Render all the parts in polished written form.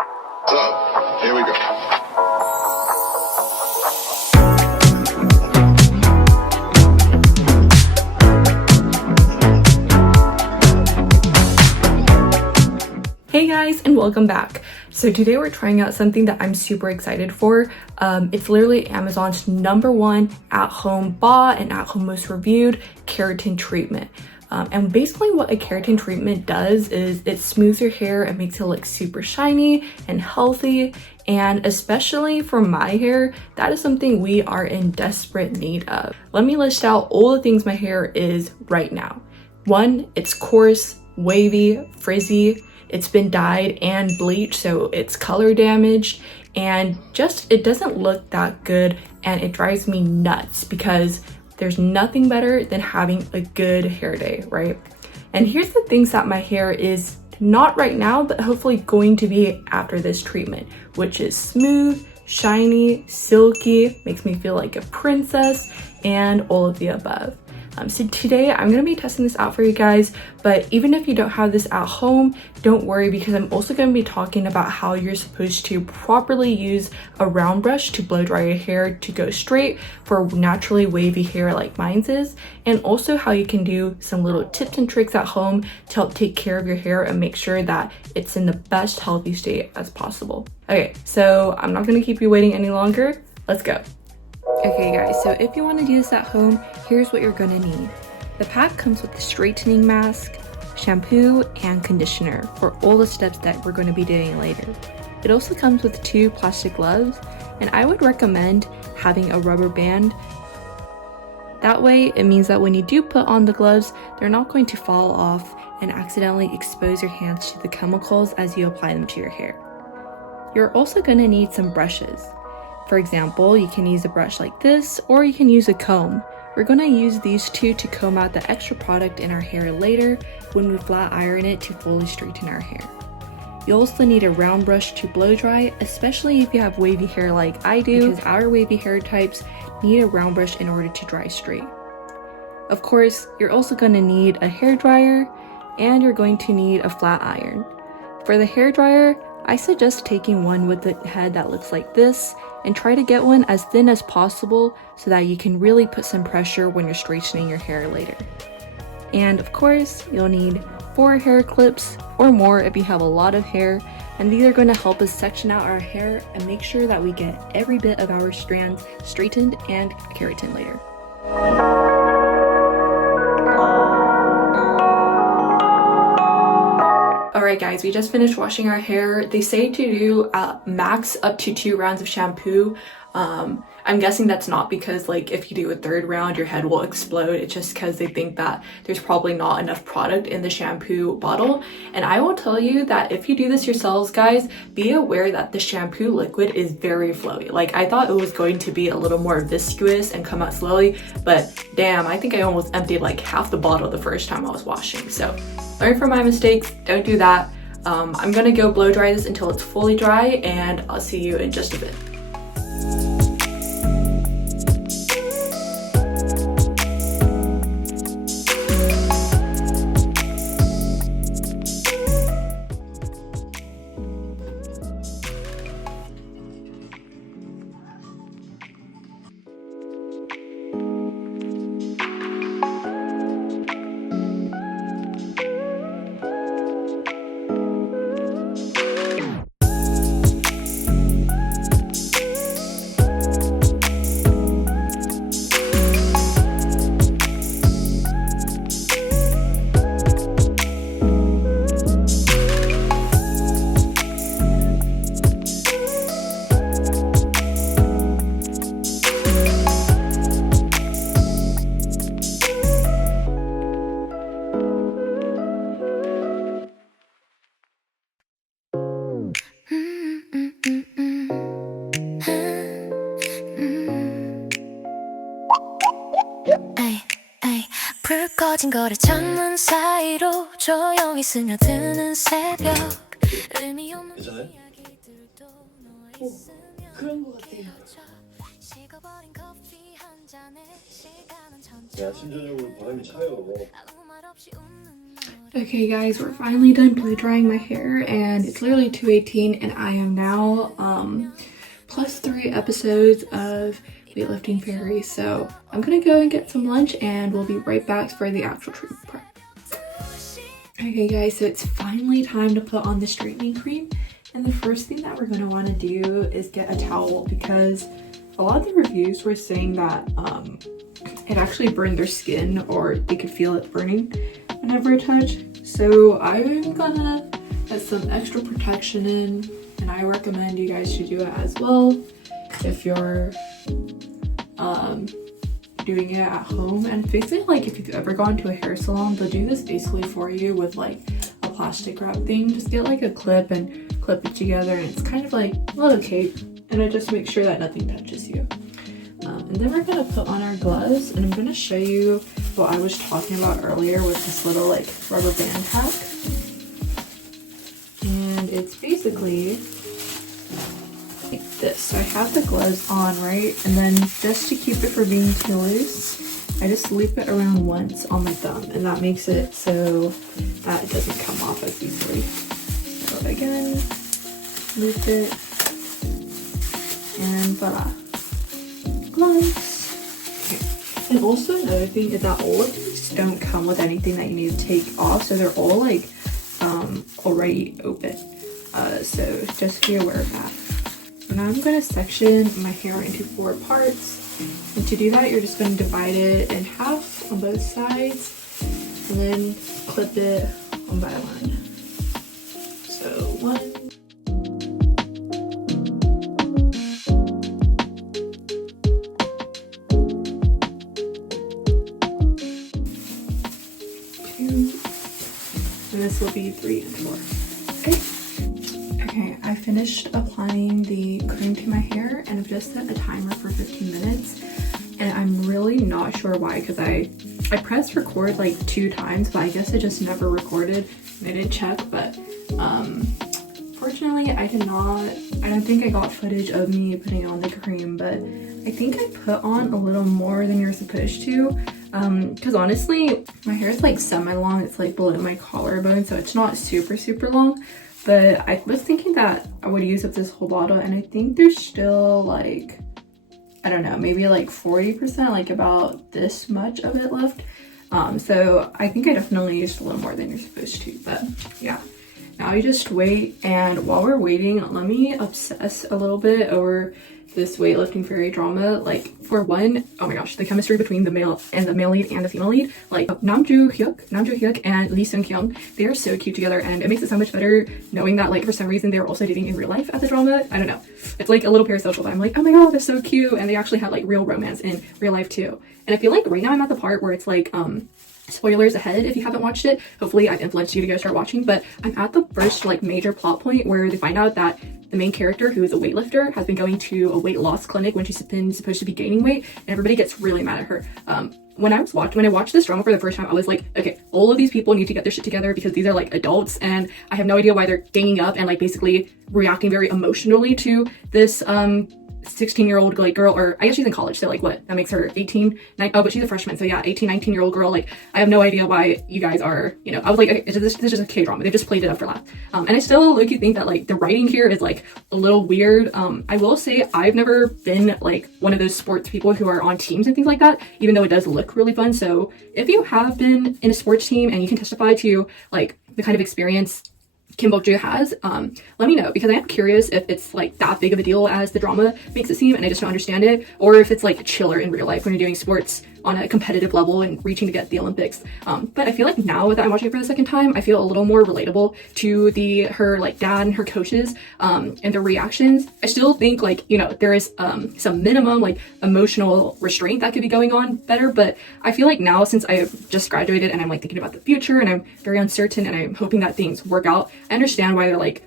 So, here we go. Hey guys, and welcome back. So today we're trying out something that I'm super excited for. It's literally Amazon's #1 at-home bought and at-home most reviewed keratin treatment. And basically what a keratin treatment does is it smooths your hair and makes it look super shiny and healthy. And especially for my hair, that is something we are in desperate need of. Let me list out all the things my hair is right now. 1, it's coarse, wavy, frizzy. It's been dyed and bleached, so it's color damaged, and just it doesn't look that good, and it drives me nuts because there's nothing better than having a good hair day, right? And here's the things that my hair is not right now, but hopefully going to be after this treatment, which is smooth, shiny, silky, makes me feel like a princess, and all of the above. So today I'm going to be testing this out for you guys, but even if you don't have this at home, don't worry, because I'm also going to be talking about how you're supposed to properly use a round brush to blow dry your hair to go straight for naturally wavy hair like mine's is, and also how you can do some little tips and tricks at home to help take care of your hair and make sure that it's in the best healthy state as possible. Okay, so I'm not going to keep you waiting any longer. Let's go. Okay guys, so if you want to do this at home, here's what you're going to need. The pack comes with the straightening mask, shampoo, and conditioner for all the steps that we're going to be doing later. It also comes with 2 plastic gloves, and I would recommend having a rubber band. That way, it means that when you do put on the gloves, they're not going to fall off and accidentally expose your hands to the chemicals as you apply them to your hair. You're also going to need some brushes. For example, you can use a brush like this, or you can use a comb. We're going to use these 2 to comb out the extra product in our hair later when we flat iron it to fully straighten our hair. You also need a round brush to blow dry, especially if you have wavy hair like I do, because our wavy hair types need a round brush in order to dry straight. Of course, you're also going to need a hair dryer, and you're going to need a flat iron. For the hair dryer, I suggest taking one with the head that looks like this, and try to get one as thin as possible so that you can really put some pressure when you're straightening your hair later. And of course, you'll need 4 hair clips or more if you have a lot of hair, and these are going to help us section out our hair and make sure that we get every bit of our strands straightened and keratin later. Alright guys, we just finished washing our hair. They say to do max up to 2 rounds of shampoo. I'm guessing that's not because like if you do a 3rd round your head will explode. It's just because they think that there's probably not enough product in the shampoo bottle. And I will tell you that if you do this yourselves guys, be aware that the shampoo liquid is very flowy. Like I thought it was going to be a little more viscous and come out slowly, but damn, I think I almost emptied like half the bottle the first time I was washing. So learn from my mistakes, don't do that. I'm gonna go blow dry this until it's fully dry, and I'll see you in just a bit. 불 꺼진 거리 창문 사이로 조용히 스며드는 새벽 의미 없는 이야기들도 놓여 있으면 그런 거 같아요. 식어버린 커피 한 잔에 시간은 천천히 야, 아침 저녁으로 바람이 차요. 아무 말 없이 웃는 Okay guys, we're finally done blow drying my hair and it's literally 2:18 and I am now plus 3 episodes of weightlifting fairy. So I'm gonna go and get some lunch and we'll be right back for the actual treatment part. Okay guys, so it's finally time to put on the straightening cream, and the first thing that we're gonna want to do is get a towel because a lot of the reviews were saying that it actually burned their skin or they could feel it burning whenever I touch. So I'm gonna get some extra protection in, and I recommend you guys should do it as well if you're doing it at home. And basically, like, if you've ever gone to a hair salon, they'll do this basically for you with like a plastic wrap thing. Just get like a clip and clip it together, and it's kind of like a little cape, and it just makes sure that nothing touches you. And then we're gonna put on our gloves, and I'm gonna show you what I was talking about earlier with this little like rubber band hack. And it's basically like this. So I have the gloves on, right? And then just to keep it from being too loose, I just loop it around once on my thumb, and that makes it so that it doesn't come off as easily. So again, loop it, and voila. Gloves. Okay. And also another thing is that all of these don't come with anything that you need to take off, so they're all like already open. So just be aware of that. Now I'm going to section my hair into 4 parts, and to do that you're just going to divide it in half on both sides and then clip it one by one. So 1, 2, and this will be 3 and 4. Okay, I finished applying the cream to my hair, and I've just set a timer for 15 minutes, and I'm really not sure why, because I pressed record like 2 times, but I guess it just never recorded. I didn't check, but fortunately I don't think I got footage of me putting on the cream, but I think I put on a little more than you're supposed to, because honestly my hair is like semi-long. It's like below my collarbone, so it's not super long. But I was thinking that I would use up this whole bottle, and I think there's still like, I don't know, maybe like 40%, like about this much of it left. So I think I definitely used a little more than you're supposed to, but yeah. Now you just wait, and while we're waiting, let me obsess a little bit over this weightlifting fairy drama. Like, for one, oh my gosh, the chemistry between the male lead and the female lead, like Namjoo Hyuk and Lee Seung Kyung, they are so cute together, and it makes it so much better knowing that like for some reason they were also dating in real life at the drama. I don't know, it's like a little parasocial, but I'm like, oh my god, they're so cute, and they actually had like real romance in real life too. And I feel like right now I'm at the part where it's like spoilers ahead if you haven't watched it. Hopefully I've influenced you to go start watching, but I'm at the first like major plot point where they find out that the main character, who is a weightlifter, has been going to a weight loss clinic when she's been supposed to be gaining weight, and everybody gets really mad at her. When I watched this drama for the first time, I was like, okay, all of these people need to get their shit together because these are like adults, and I have no idea why they're ganging up and like basically reacting very emotionally to this 16-year-old like girl, or I guess she's in college, so like what, that makes her 18, oh, but she's a freshman, so yeah, 18, 19-year-old girl. Like, I have no idea why you guys are, you know, I was like, okay, this is just a K-drama. They just played it up for laughs. And I still low-key think that like the writing here is like a little weird. I will say I've never been like one of those sports people who are on teams and things like that, even though it does look really fun. So if you have been in a sports team and you can testify to like the kind of experience Kim Bok-joo has, let me know, because I am curious if it's like that big of a deal as the drama makes it seem and I just don't understand it, or if it's like chiller in real life when you're doing sports on a competitive level and reaching to get the Olympics. But I feel like now that I'm watching it for the second time, I feel a little more relatable to her like dad and her coaches and their reactions. I still think like, you know, there is some minimum like emotional restraint that could be going on better, but I feel like now, since I have just graduated and I'm like thinking about the future and I'm very uncertain and I'm hoping that things work out, I understand why they're like,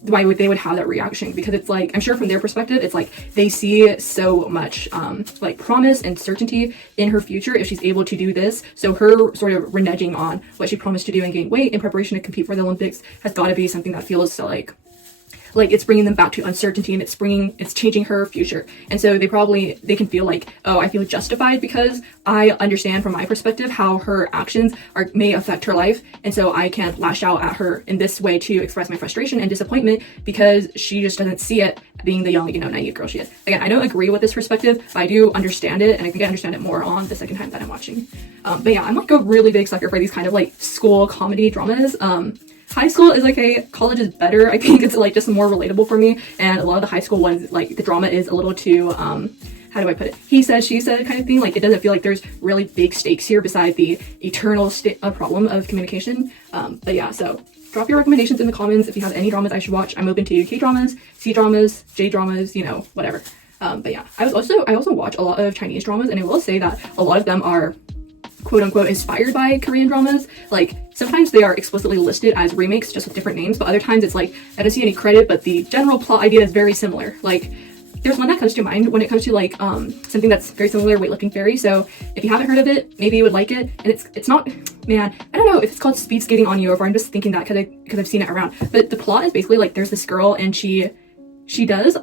why they would have that reaction, because it's like, I'm sure from their perspective it's like they see so much like promise and certainty in her future if she's able to do this. So her sort of reneging on what she promised to do and gain weight in preparation to compete for the Olympics has got to be something that feels so like like it's bringing them back to uncertainty, and it's changing her future. And so they can feel like, oh, I feel justified because I understand from my perspective how her actions may affect her life, and so I can lash out at her in this way to express my frustration and disappointment because she just doesn't see it, being the young, naive girl she is. Again, I don't agree with this perspective, but I do understand it, and I think I understand it more on the second time that I'm watching. But yeah, I'm like a really big sucker for these kind of like school comedy dramas. High school is okay, college is better. I think it's like just more relatable for me, and a lot of the high school ones, like the drama is a little too how do I put it, he said, she said kind of thing. Like it doesn't feel like there's really big stakes here beside the eternal problem of communication. But yeah, so drop your recommendations in the comments if you have any dramas I should watch. I'm open to K-dramas, C-dramas, J-dramas, whatever. But yeah, I also watch a lot of Chinese dramas, and I will say that a lot of them are quote unquote inspired by Korean dramas. Like sometimes they are explicitly listed as remakes just with different names, but other times it's like I don't see any credit, but the general plot idea is very similar. Like there's one that comes to mind when it comes to like something that's very similar, Weightlifting Fairy. So if you haven't heard of it, maybe you would like it. And it's not, man, I don't know if it's called Speed Skating on You, or if I'm just thinking that because I've seen it around. But the plot is basically like there's this girl, and she does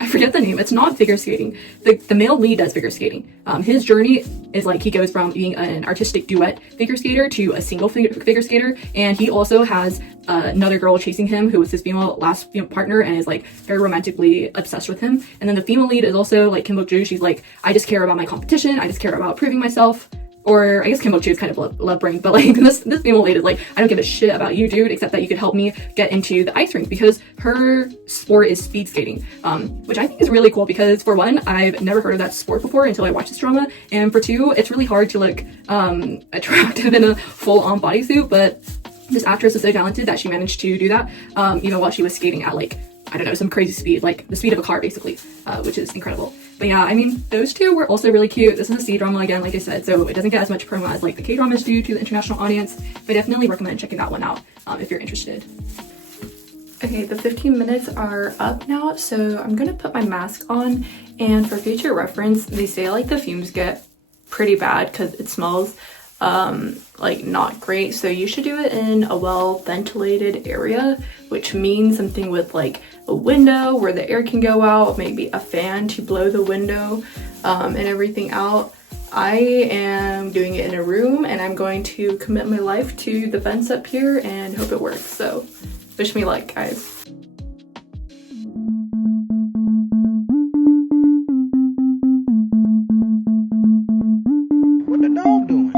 I forget the name. It's not figure skating. The male lead does figure skating. His journey is like he goes from being an artistic duet figure skater to a single figure skater, and he also has another girl chasing him who was his last partner, and is like very romantically obsessed with him. And then the female lead is also like Kim Bok-joo. She's like, I just care about my competition. I just care about proving myself. Or I guess Kim Bok-joo is kind of love brain, but like this female lead is like, I don't give a shit about you, dude, except that you could help me get into the ice rink, because her sport is speed skating, which I think is really cool because for one, I've never heard of that sport before until I watched this drama, and for two, it's really hard to look attractive in a full-on bodysuit, but this actress is so talented that she managed to do that, even while she was skating at like, I don't know, some crazy speed, like the speed of a car basically, which is incredible. But yeah, I mean, those two were also really cute. This is a C-drama again, like I said, so it doesn't get as much promo as like the K-dramas do to the international audience, but I definitely recommend checking that one out if you're interested. Okay, the 15 minutes are up now, so I'm gonna put my mask on, and for future reference, they say like the fumes get pretty bad because it smells like not great, so you should do it in a well ventilated area, which means something with like a window where the air can go out, maybe a fan to blow the window and everything out. I am doing it in a room, and I'm going to commit my life to the vents up here and hope it works, so wish me luck, guys. What the dog doing?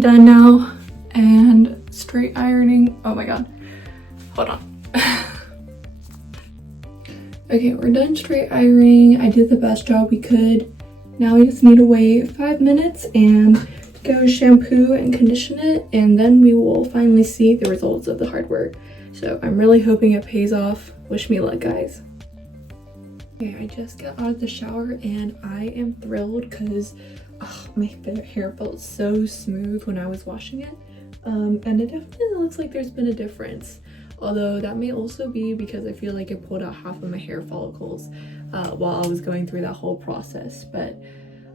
Done now, and straight ironing. Oh my god, hold on. Okay, we're done straight ironing. I did the best job we could. Now we just need to wait 5 minutes and go shampoo and condition it, and then we will finally see the results of the hard work. So I'm really hoping it pays off. Wish me luck, guys. Okay, I just got out of the shower and I am thrilled because my hair felt so smooth when I was washing it, and it definitely looks like there's been a difference. Although that may also be because I feel like I pulled out half of my hair follicles while I was going through that whole process. But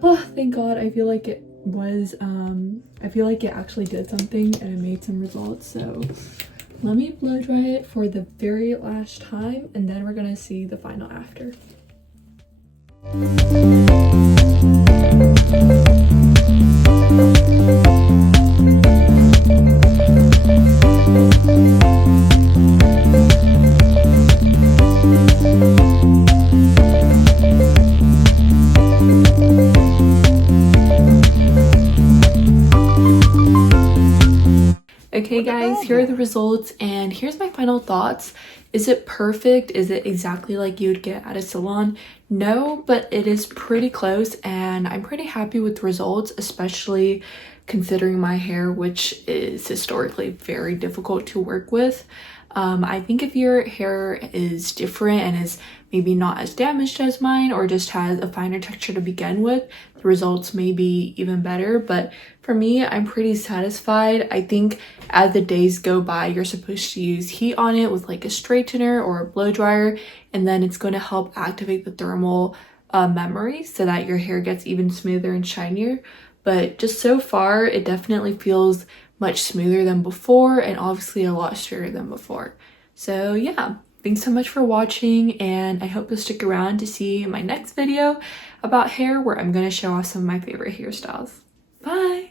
oh, thank God, I feel like it was, I feel like it actually did something and it made some results. So let me blow dry it for the very last time and then we're gonna see the final after. Okay guys, here are the results and here's my final thoughts. Is it perfect? Is it exactly like you would get at a salon? No, but it is pretty close and I'm pretty happy with the results, especially considering my hair, which is historically very difficult to work with. I think if your hair is different and is maybe not as damaged as mine or just has a finer texture to begin with, the results may be even better. But for me, I'm pretty satisfied. I think as the days go by, you're supposed to use heat on it with like a straightener or a blow dryer, and then it's going to help activate the thermal memory so that your hair gets even smoother and shinier. But just so far, it definitely feels much smoother than before and obviously a lot straighter than before. So yeah, thanks so much for watching and I hope you'll stick around to see my next video about hair where I'm going to show off some of my favorite hairstyles. Bye!